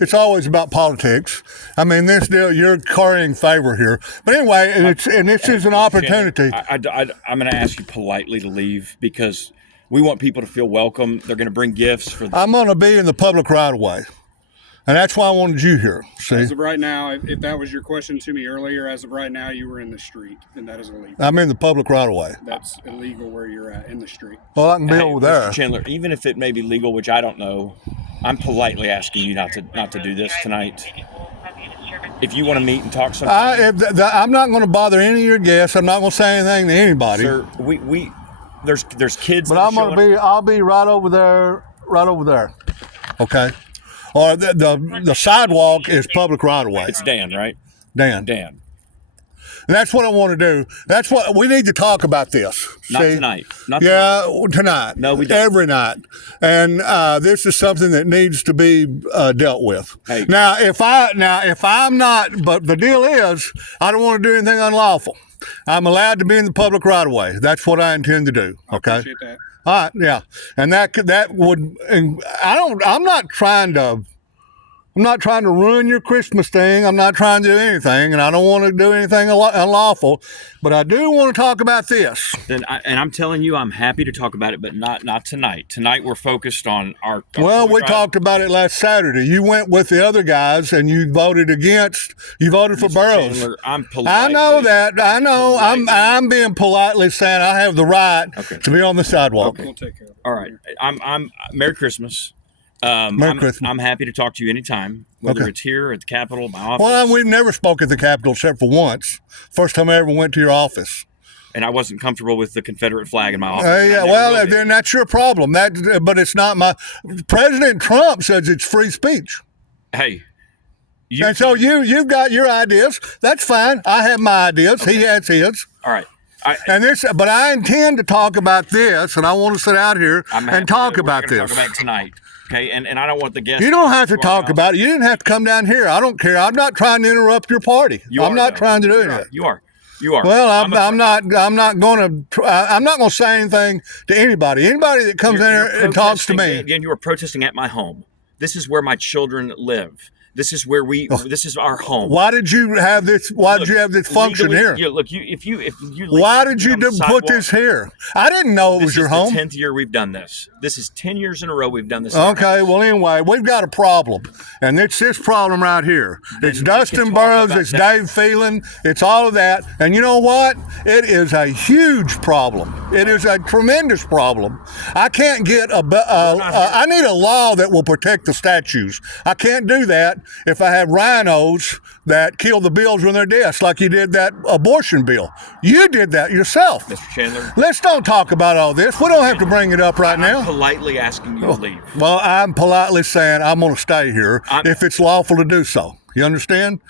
It's always about politics. I mean, this deal, you're currying favor here. But anyway, this is an opportunity. I'm going to ask you politely to leave because we want people to feel welcome. They're going to bring gifts for I'm going to be in the public right-of-way. And that's why I wanted you here. See? As of right now, if that was your question to me earlier, as of right now, you were in the street, and that is illegal. I'm in the public right-of-way. That's illegal where you're at, in the street. Well, I can be over there. Mr. Chandler, even if it may be legal, which I don't know, I'm politely asking you not to do this tonight. If you want to meet and talk sometime. I'm not going to bother any of your guests. I'm not going to say anything to anybody. Sir, there's kids. But I'll be right over there. Okay. Or the sidewalk is public right of way. It's Dan, right? Dan. Dan. And that's what I want to do. That's what we need to talk about this. Not tonight. Tonight. No, we don't. Every night. And this is something that needs to be dealt with. Hey. Now, if I'm not, but the deal is, I don't want to do anything unlawful. I'm allowed to be in the public right of way. That's what I intend to do. Okay. I appreciate that. All right, yeah, and that would, and I'm not trying to ruin your Christmas thing. I'm not trying to do anything, and I don't want to do anything unlawful. But I do want to talk about this. And I'm telling you, I'm happy to talk about it, but not tonight. Tonight we're focused on our. Well, we talked about it last Saturday. You went with the other guys, and you voted against. You voted for Burroughs. Chandler, I know that. I know. I'm being politely saying I have the right to be on the sidewalk. Okay. We'll take care of it. All right. I'm Merry Christmas. Merry Christmas. I'm happy to talk to you anytime, whether it's here at the Capitol, my office. Well, we've never spoke at the Capitol except for once. First time I ever went to your office. And I wasn't comfortable with the Confederate flag in my office. Yeah, well, then that's your problem. But it's not my. President Trump says it's free speech. Hey. And so you've got your ideas. That's fine. I have my ideas. Okay. He has his. All right. But I intend to talk about this, and I want to sit out here and talk about this. Talk about it tonight. Okay, and I don't want the guests. You don't have to talk about it. You didn't have to come down here. I don't care. I'm not trying to interrupt your party. I'm not trying to do that. You are. Well, I'm not going to say anything to anybody. Anybody that comes in here and talks to me. Again, you are protesting at my home. This is where my children live. This is where this is our home. Why did you have this? Why did you have this function here? If you. Why did you put this here? I didn't know it was your home. This is the 10th year we've done this. This is 10 years in a row we've done this. Okay, well, anyway, we've got a problem. And it's this problem right here. It's Dustin Burroughs, it's Dave Phelan, it's all of that. And you know what? It is a huge problem. It is a tremendous problem. I can't get I need a law that will protect the statues. I can't do that if I have rhinos that kill the bills when they're dead, like you did that abortion bill. You did that yourself. Mr. Chandler. Let's don't talk about all this. We don't have to bring it up right now. I'm politely asking you to leave. Well, I'm politely saying I'm going to stay here if it's lawful to do so. You understand?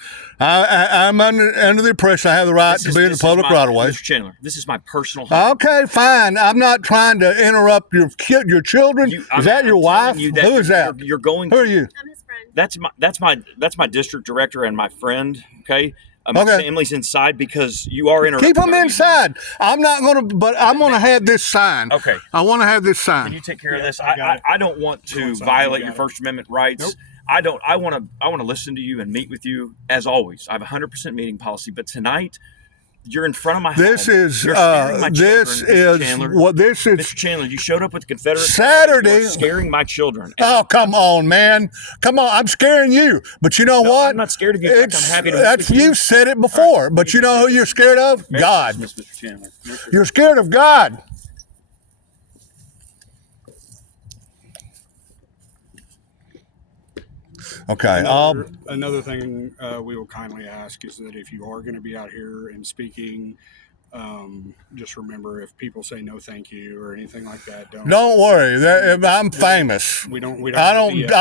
I'm under the impression I have the right to be in the public right of way. Mr. Chandler, this is my personal home. Okay, fine. I'm not trying to interrupt your children. Is that your wife? Who is that? You're going. Who are you? I'm his friend. That's my district director and my friend. Okay. My family's inside because you are interrupting. Keep them inside. I'm not going to, but I'm going to have this sign. Okay. I want to have this sign. Can you take care of this? I don't want to violate your First Amendment rights. Nope. I want to listen to you and meet with you as always. I have a 100% meeting policy, but tonight you're in front of my this home. Is You're scaring my children, Mr. Chandler, you showed up with the Confederate Saturday. You're scaring my children. Oh, come on, man. Come on. I'm scaring you. But you know what? I'm not scared of you. I'm happy to That's you said it before. Right. But you know who you're scared of? God. Mr. Chandler. You're scared of God. Okay. Another thing we will kindly ask is that if you are going to be out here and speaking, just remember if people say no thank you or anything like that, don't worry. I'm famous. We don't I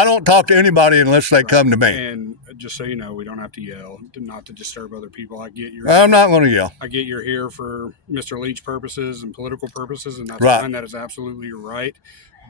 don't talk to anybody unless they come to me. And just so you know, we don't have to yell, not to disturb other people. I'm not going to yell. I get you're here for Mr. Leach purposes and political purposes, and that's fine. That is absolutely your right.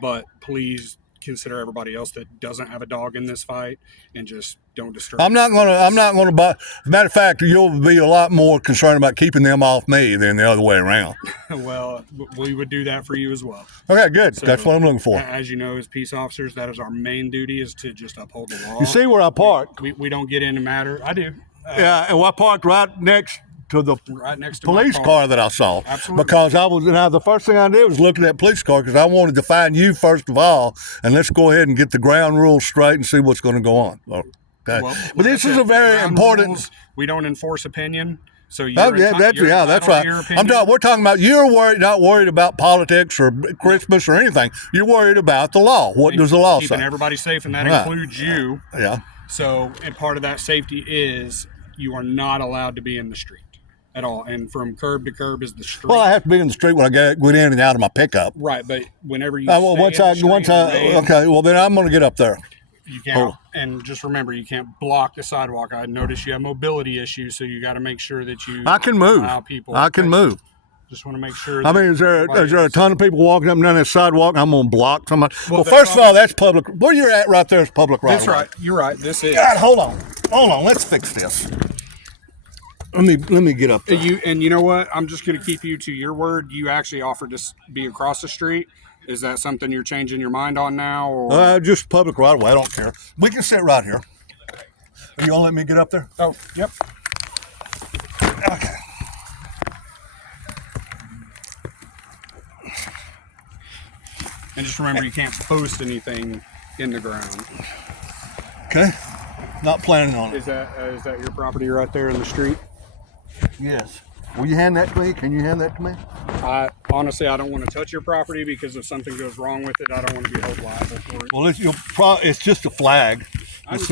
But please consider everybody else that doesn't have a dog in this fight and just don't disturb. I'm not gonna buy. As a matter of fact, you'll be a lot more concerned about keeping them off me than the other way around. Well, we would do that for you as well. Okay, good. So, that's what I'm looking for. As you know, as peace officers, that is our main duty, is to just uphold the law. You see where I park? We don't get into matter. I do. Yeah, and I parked right next to the Right next to police my car that I saw. Absolutely. Because the first thing I did was look at that police car because I wanted to find you first of all, and let's go ahead and get the ground rules straight and see what's going to go on. Okay. Well, But this is a very important. Rules, we don't enforce opinion. So That's right. We're talking about not worried about politics or Christmas or anything. You're worried about the law. What does the law say? Keeping everybody safe, and that Right. includes you. Yeah. So, and part of that safety is you are not allowed to be in the street at all. And from curb to curb is the street. Well, I have to be in the street when I get in and out of my pickup. Right, but whenever you Okay. Well, then I'm going to get up there. you can't. And just remember, you can't block the sidewalk. I noticed you have mobility issues, so you got to make sure that you. I can move. Allow people. I can move. Just want to make sure. I mean, is there a ton of people walking up and down that sidewalk? I'm going to block somebody. Well, that's first of all, that's public. Where you're at right there is public right That's away. right. You're right. This is. God, hold on. Let's fix this. Let me get up there. You know what? I'm just going to keep you to your word. You actually offered to be across the street. Is that something you're changing your mind on now? Or? Just public right away. I don't care. We can sit right here. Are you going to let me get up there? Oh, yep. Okay. And just remember, you can't post anything in the ground. Okay. Not planning on it. Is that your property right there in the street? Yes. Will you hand that to me? Can you hand that to me? Honestly, I don't want to touch your property because if something goes wrong with it, I don't want to be held liable for it. Well, it's just a flag. It's